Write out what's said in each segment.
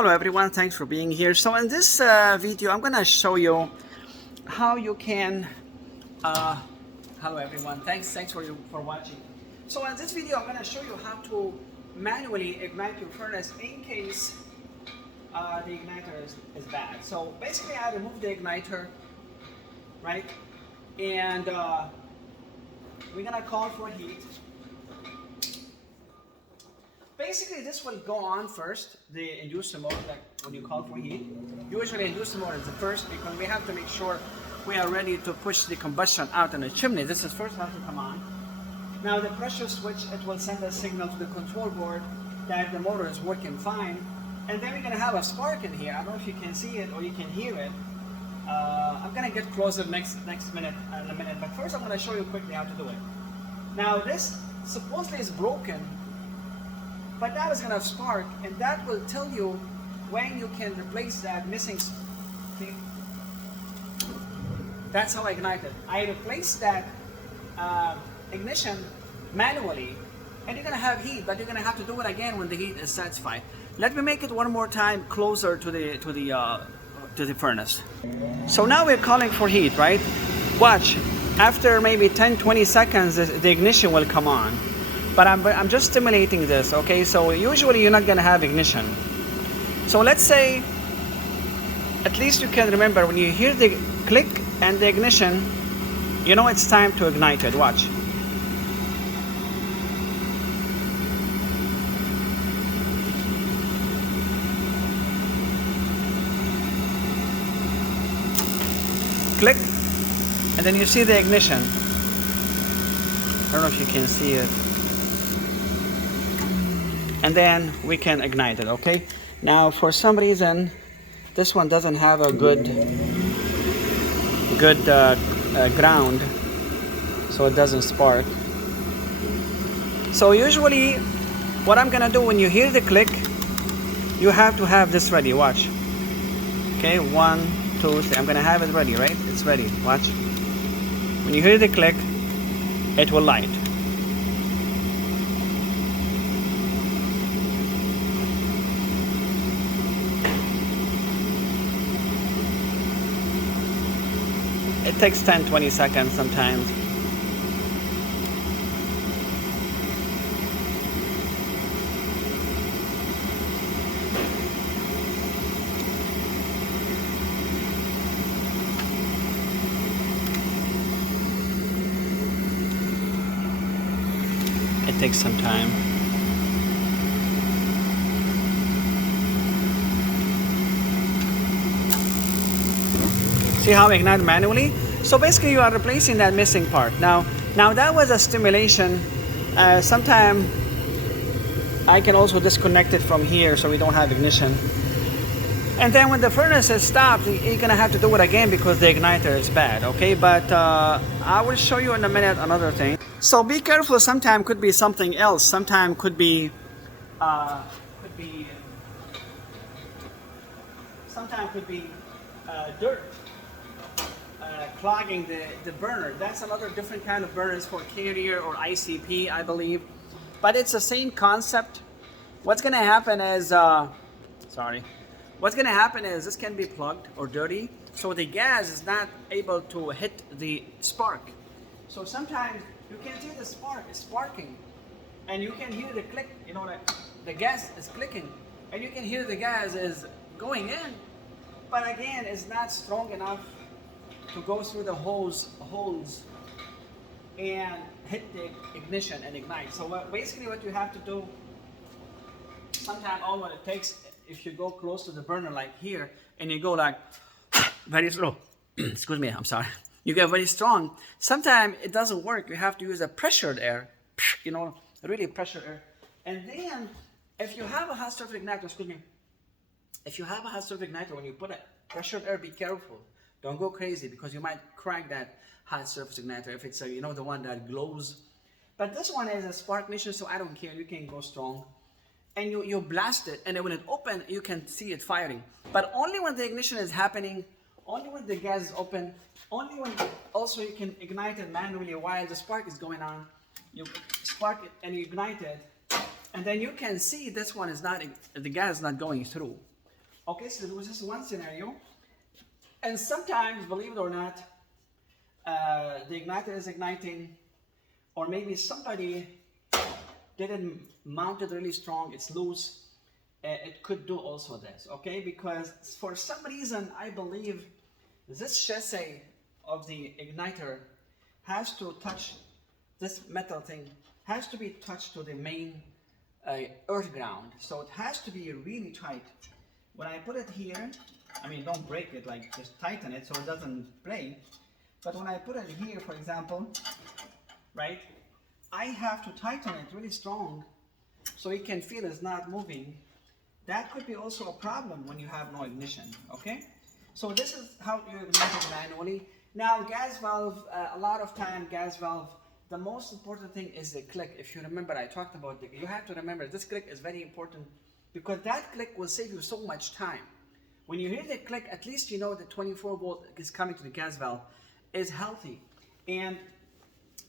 Hello everyone, thanks for being here. So in this video, I'm gonna show you how you can. Uh, Hello everyone, thanks for watching. So in this video, I'm gonna show you how to manually ignite your furnace in case the igniter is bad. So basically, I remove the igniter, right? And we're gonna call for heat. Basically, this will go on first, the inducer mode, like when you call for heat. Usually inducer mode is the first because we have to make sure we are ready to push the combustion out in the chimney. This is first have to come on. Now the pressure switch, it will send a signal to the control board that the motor is working fine. And then we're gonna have a spark in here. I don't know if you can see it or you can hear it. I'm gonna get closer next minute in a minute, but first I'm gonna show you quickly how to do it. Now this supposedly is broken, but now it's gonna spark, and that will tell you when you can replace that missing. See? That's how I ignited. I replaced that ignition manually, and you're gonna have heat, but you're gonna have to do it again when the heat is satisfied. Let me make it one more time closer to the furnace. So now we're calling for heat, right? Watch. After maybe 10-20 seconds, the ignition will come on. But I'm just stimulating this, okay? So usually you're not gonna have ignition. So let's say, at least you can remember when you hear the click and the ignition, you know it's time to ignite it. Watch. Click, and then you see the ignition. I don't know if you can see it. And then we can ignite it, okay? Now for some reason this one doesn't have a good ground, so it doesn't spark. So usually what I'm gonna do when you hear the click, you have to have this ready. Watch. Okay, 1, 2, 3. I'm gonna have it ready, right? It's ready. Watch. When you hear the click, it will light. It takes 10-20 seconds sometimes. It takes some time. See how I ignite manually? So basically you are replacing that missing part. Now that was a stimulation. Sometime I can also disconnect it from here so we don't have ignition. And then when the furnace is stopped, you're gonna have to do it again because the igniter is bad, okay? But I will show you in a minute another thing. So be careful, sometime could be something else. Sometime could be dirt. Clogging the burner. That's another different kind of burners for carrier or ICP, I believe. But it's the same concept. What's gonna happen is, what's gonna happen is this can be plugged or dirty, so the gas is not able to hit the spark. So sometimes you can see the spark is sparking, and you can hear the click, you know, like the gas is clicking, and you can hear the gas is going in, but again, it's not strong enough to go through the holes and hit the ignition and ignite. So basically what you have to do, sometimes all what it takes, if you go close to the burner like here, and you go like very slow, excuse me, I'm sorry, you get very strong, sometimes it doesn't work. You have to use a pressured air, you know, really pressured air. And then if you have a hot surface igniter, excuse me, if you have a hot surface igniter, when you put a pressured air, be careful. Don't go crazy because you might crack that hot surface igniter if it's you know, the one that glows. But this one is a spark ignition, so I don't care. You can go strong, and you blast it, and then when it opens, you can see it firing. But only when the ignition is happening, only when the gas is open, only when also you can ignite it manually while the spark is going on. You spark it and you ignite it, and then you can see this one is not, the gas is not going through. Okay, so there was just one scenario. And sometimes, believe it or not, the igniter is igniting, or maybe somebody didn't mount it really strong, it's loose. It could do also this, okay? Because for some reason, I believe this chassis of the igniter has to touch, this metal thing has to be touched to the main earth ground. So it has to be really tight. When I put it here, I mean, don't break it, like just tighten it so it doesn't break. But when I put it here, for example, right, I have to tighten it really strong so you can feel it's not moving. That could be also a problem when you have no ignition, okay? So this is how you ignite it manually. Now, gas valve, a lot of time, gas valve, the most important thing is the click. If you remember, I talked about it. You have to remember this click is very important because that click will save you so much time. When you hear the click, at least you know the 24 volt is coming to the gas valve is healthy. And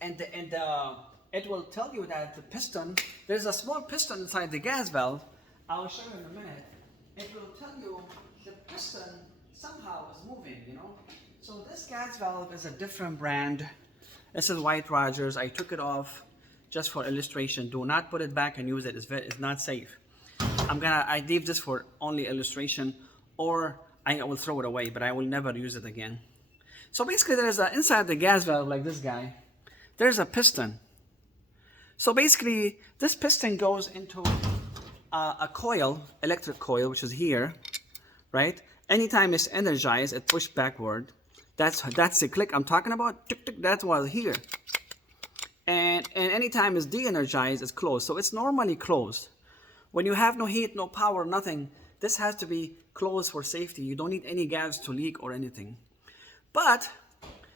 it will tell you that the piston, there's a small piston inside the gas valve. I'll show you in a minute. It will tell you the piston somehow is moving, you know. So this gas valve is a different brand. This is White Rogers. I took it off just for illustration. Do not put it back and use it. It's not safe. I leave this for only illustration, or I will throw it away, but I will never use it again. So basically there's inside the gas valve, like this guy, there's a piston. So basically this piston goes into a coil, electric coil, which is here, right? Anytime it's energized, it pushes backward. That's the click I'm talking about. Tick, tick, that was here. And anytime it's de-energized, it's closed. So it's normally closed. When you have no heat, no power, nothing, this has to be closed for safety. You don't need any gas to leak or anything. But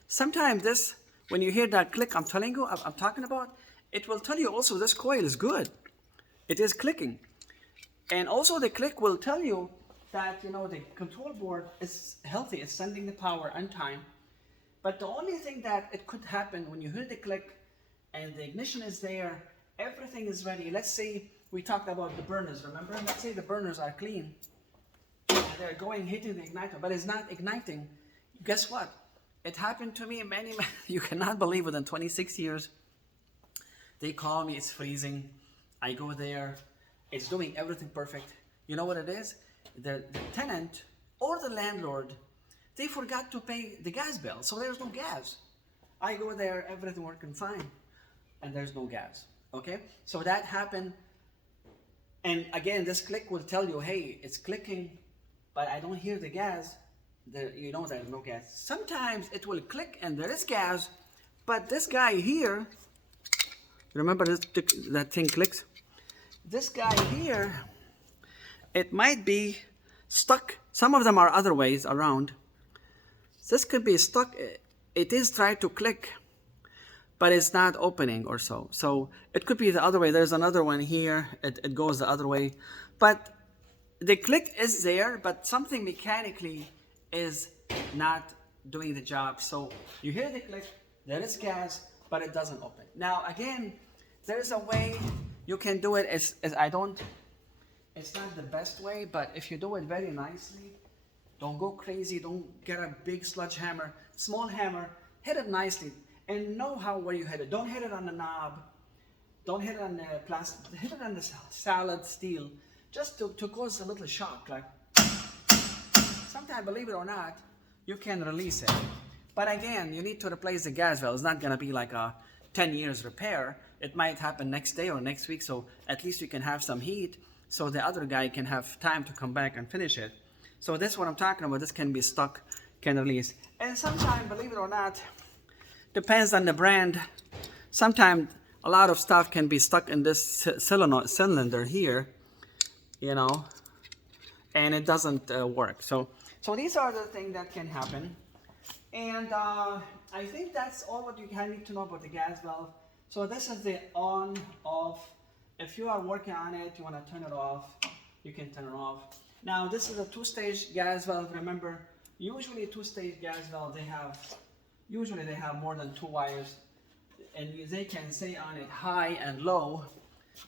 sometimes this, when you hear that click I'm telling you, I'm talking about, it will tell you also this coil is good. It is clicking. And also the click will tell you that, you know, the control board is healthy, it's sending the power on time. But the only thing that it could happen when you hear the click and the ignition is there, everything is ready. Let's say we talked about the burners, remember? Let's say the burners are clean. And they're going, hitting the igniter, but it's not igniting. Guess what? It happened to me many, you cannot believe, within 26 years. They call me, it's freezing. I go there, it's doing everything perfect. You know what it is? The tenant or the landlord, they forgot to pay the gas bill, so there's no gas. I go there, everything working fine, and there's no gas, okay? So that happened, and again, this click will tell you, hey, it's clicking, but I don't hear the gas. You know there's no gas. Sometimes it will click and there is gas, but this guy here, remember this, that thing clicks? This guy here, it might be stuck. Some of them are other ways around. This could be stuck. It is trying to click, but it's not opening or so. So it could be the other way. There's another one here. It goes the other way. But the click is there, but something mechanically is not doing the job. So you hear the click, there is gas, but it doesn't open. Now again, there's a way you can do it. It's not the best way, but if you do it very nicely, don't go crazy, don't get a big sludge hammer, small hammer, hit it nicely, and know where you hit it. Don't hit it on the knob, don't hit it on the plastic, hit it on the solid steel, just to cause a little shock. Like, sometimes, believe it or not, you can release it. But again, you need to replace the gas valve. It's not gonna be like a 10 years repair. It might happen next day or next week, so at least you can have some heat, so the other guy can have time to come back and finish it. So this is what I'm talking about. This can be stuck, can release. And sometimes, believe it or not, depends on the brand. Sometimes a lot of stuff can be stuck in this cylinder here, you know, and it doesn't work. So these are the things that can happen. And I think that's all what you need to know about the gas valve. So this is the on, off. If you are working on it, you want to turn it off, you can turn it off. Now this is a two-stage gas valve. Remember, usually a two-stage gas valve, usually they have more than 2 wires, and they can say on it high and low,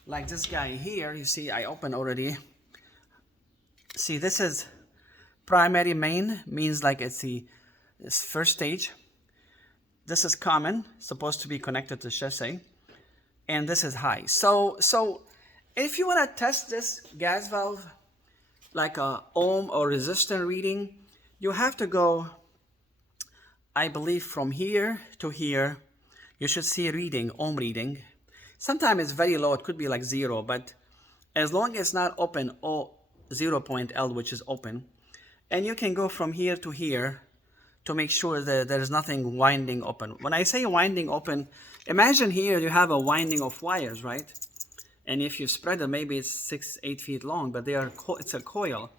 like this guy here. You see, I opened already. See, this is Primary main means like it's the first stage. This is common, supposed to be connected to chassis, and this is high. So if you want to test this gas valve like a ohm or resistor reading, you have to go, I believe, from here to here. You should see a reading, ohm reading. Sometimes it's very low, it could be like 0, but as long as it's not open, 0.L, which is open, and you can go from here to here to make sure that there is nothing winding open. When I say winding open, imagine here you have a winding of wires, right? And if you spread it, maybe it's 6-8 feet long, but it's a coil.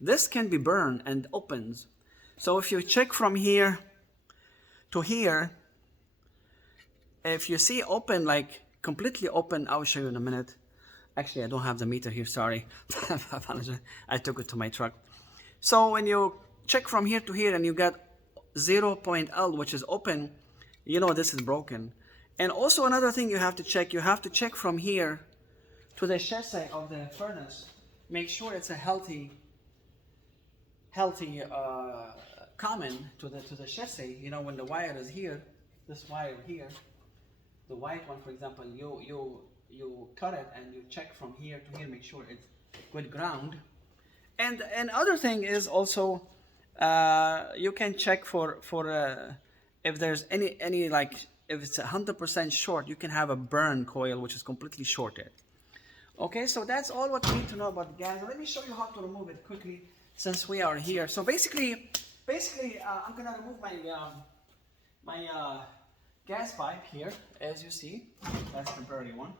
This can be burned and opens. So if you check from here to here, if you see open, like completely open, I'll show you in a minute. Actually, I don't have the meter here, sorry. I apologize. I took it to my truck. So when you check from here to here and you get 0.L, which is open, you know this is broken. And also another thing you have to check from here to the chassis of the furnace. Make sure it's a healthy common to the chassis. You know, when the wire is here, this wire here, the white one, for example, you cut it and you check from here to here, make sure it's good ground. And other thing is also you can check for if there's any like if it's 100% short, you can have a burn coil which is completely shorted. Okay, so that's all what you need to know about gas. Let me show you how to remove it quickly since we are here. So basically, I'm gonna remove my gas pipe here, as you see. That's the temporary one.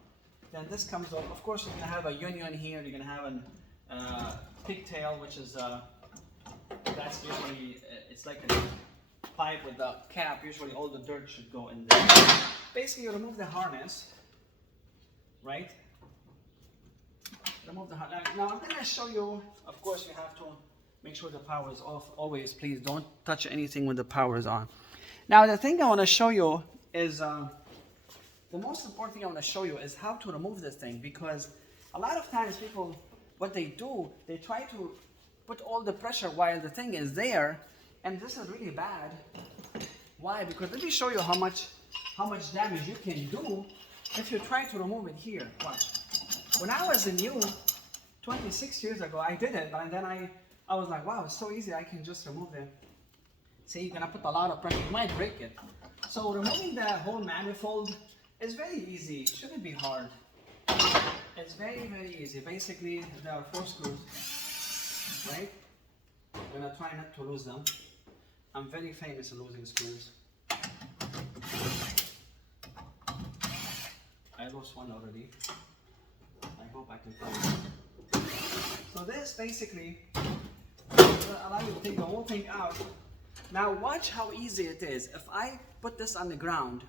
Then this comes off. Of course, you're gonna have a union here. You're gonna have a pigtail, which is that's usually it's like a pipe with a cap. Usually, all the dirt should go in there. Basically, you remove the harness, right? Remove the harness. Now I'm gonna show you. Of course, you have to make sure the power is off. Always, please don't touch anything when the power is on. Now, the thing I want to show you is the most important thing I want to show you is how to remove this thing, because a lot of times people, what they do, they try to put all the pressure while the thing is there, and this is really bad. Why? Because let me show you how much damage you can do if you try to remove it here. Watch. When I was new, 26 years ago, I did it, and then I was like, wow, it's so easy. I can just remove it. See, you're gonna put a lot of pressure. You might break it. So removing the whole manifold is very easy. It shouldn't be hard. It's very, very easy. Basically, there are 4 screws, right? I'm gonna try not to lose them. I'm very famous in losing screws. I lost one already. I hope I can find it. So this basically will allow you to take the whole thing out. Now watch how easy it is. If I put this on the ground,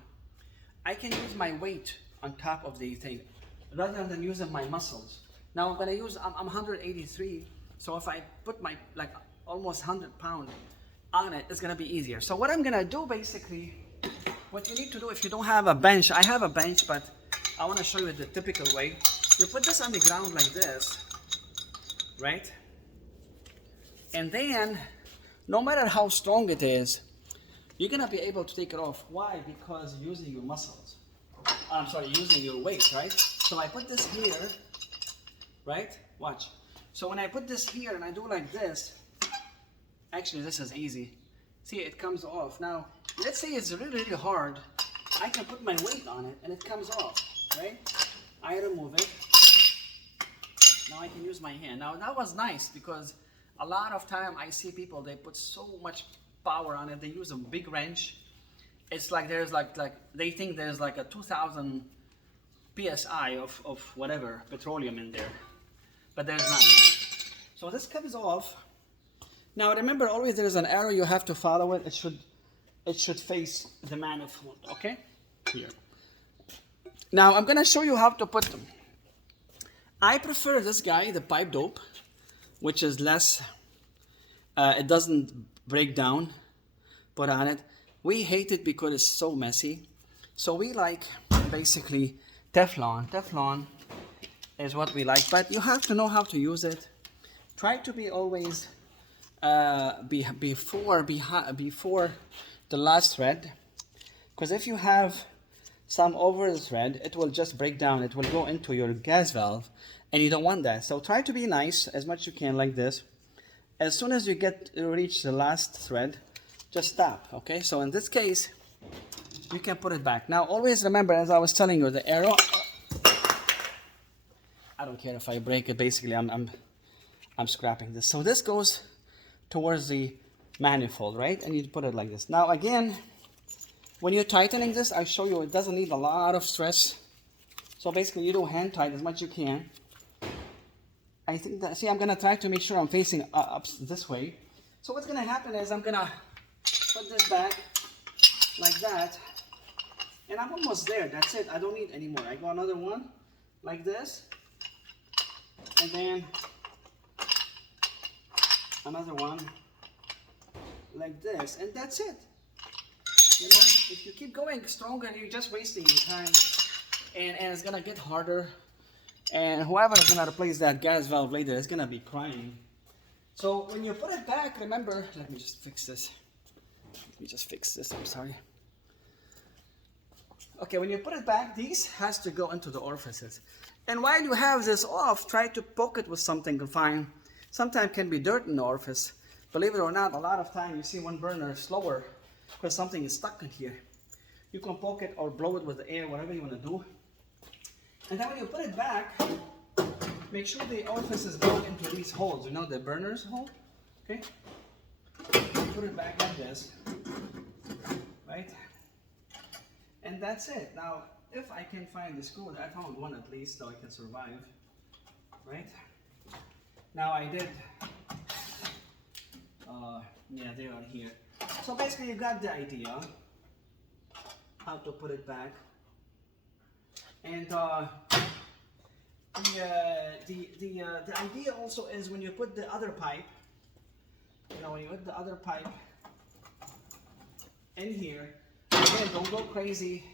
I can use my weight on top of the thing rather than using my muscles. Now I'm gonna use, I'm 183, so if I put my like almost 100 pounds on it, it's gonna be easier. So what I'm gonna do basically, what you need to do if you don't have a bench, I have a bench, but I wanna show you the typical way. You put this on the ground like this, right? And then, no matter how strong it is, you're gonna be able to take it off. Why? Because you're using your muscles. I'm sorry, using your weight, right? So I put this here, right? Watch. So when I put this here and I do like this, actually this is easy. See, it comes off. Now, let's say it's really, really hard. I can put my weight on it and it comes off, right? I remove it. Now I can use my hand. Now that was nice because a lot of time I see people, they put so much power on it. They use a big wrench. It's like there's like they think there's like a 2000 psi of whatever petroleum in there, but there's not. So this comes off. Now remember, always there is an arrow. You have to follow it. It should face the manifold. Okay, here. Now I'm gonna show you how to put them. I prefer this guy, the pipe dope, which is less, it doesn't break down, put on it. We hate it because it's so messy. So we like basically Teflon. Teflon is what we like, but you have to know how to use it. Try to be always before the last thread, because if you have some over the thread, it will just break down. It will go into your gas valve, and you don't want that. So try to be nice as much as you can, like this. As soon as you reach the last thread, just stop. Okay, so in this case, you can put it back. Now always remember, as I was telling you, the arrow, I don't care if I break it. Basically, I'm scrapping this. So this goes towards the manifold, right? And you put it like this. Now again, when you're tightening this, I show you it doesn't need a lot of stress. So basically, you do hand tight as much as you can. I think that, see, I'm gonna try to make sure I'm facing up this way. So what's gonna happen is I'm gonna put this back like that, and I'm almost there. That's it. I don't need any more. I go another one like this, and then another one like this, and that's it. You know, if you keep going stronger, you're just wasting your time, and it's gonna get harder. And whoever is gonna replace that gas valve later is gonna be crying. So when you put it back, remember, let me just fix this. I'm sorry. Okay, when you put it back, these has to go into the orifices. And while you have this off, try to poke it with something fine. Sometimes can be dirt in the orifice. Believe it or not, a lot of time you see one burner slower because something is stuck in here. You can poke it or blow it with the air, whatever you want to do. And then when you put it back, make sure the orifices go into these holes. You know, the burner's hole? Okay? Put it back like this. Right? And that's it. Now, if I can find the screw, I found one at least, so I can survive. Right? Now I did, yeah, they are here. So basically you got the idea how to put it back. And the idea also is when you put the other pipe, you know, when you put the other pipe in here, again, don't go crazy.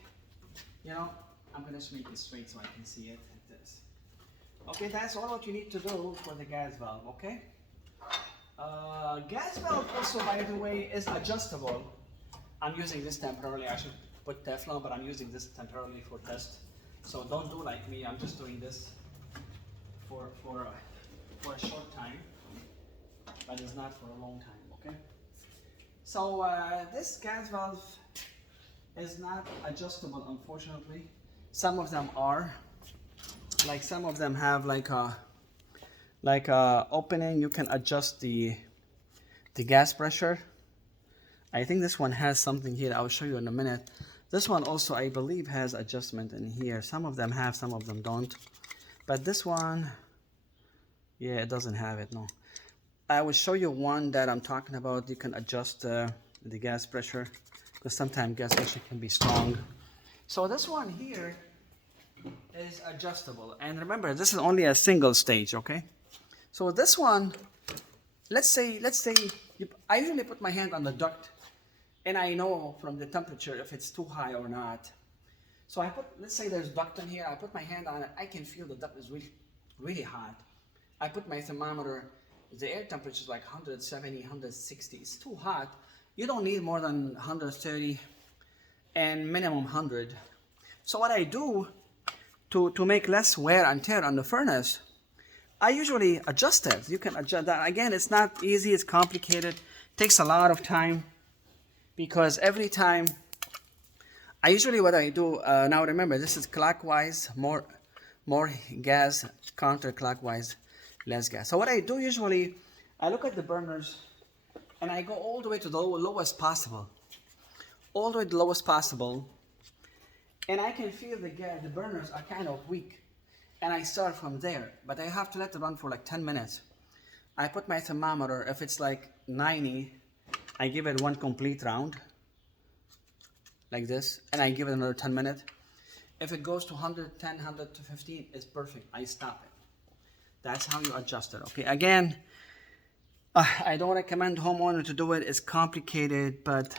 You know, I'm gonna just make it straight so I can see it like this. Okay, that's all what you need to do for the gas valve, okay? Gas valve also, by the way, is adjustable. I'm using this temporarily. I should put Teflon, but I'm using this temporarily for test. So don't do like me. I'm just doing this for a short time, but it's not for a long time, okay? So this gas valve is not adjustable, unfortunately. Some of them are. Like some of them have like a opening. You can adjust the gas pressure. I think this one has something here. I'll show you in a minute. This one also, I believe, has adjustment in here. Some of them have, some of them don't. But this one, yeah, it doesn't have it, no. I will show you one that I'm talking about. You can adjust the gas pressure, because sometimes gas pressure can be strong. So this one here is adjustable. And remember, this is only a single stage, okay? So this one, let's say I usually put my hand on the duct, and I know from the temperature if it's too high or not. So I put, let's say there's duct in here, I put my hand on it, I can feel the duct is really, really hot. I put my thermometer, the air temperature is like 170, 160, it's too hot. You don't need more than 130 and minimum 100. So what I do to make less wear and tear on the furnace, I usually adjust it. You can adjust that. Again, it's not easy, it's complicated, takes a lot of time. Because every time, I usually what I do, now remember this is clockwise, more gas, counterclockwise, less gas. So what I do usually, I look at the burners and I go all the way to the lowest possible. All the way to the lowest possible. And I can feel the burners are kind of weak. And I start from there, but I have to let it run for like 10 minutes. I put my thermometer, if it's like 90, I give it one complete round, like this, and I give it another 10 minutes. If it goes to 110, 115, it's perfect. I stop it. That's how you adjust it, okay? Again, I don't recommend homeowner to do it. It's complicated, but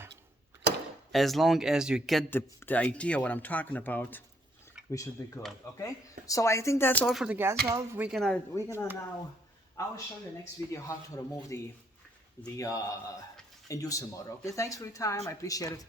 as long as you get the idea what I'm talking about, we should be good, okay? So I think that's all for the gas valve. We're gonna now, I will show you the next video how to remove the the inducer motor. Okay, thanks for your time. I appreciate it.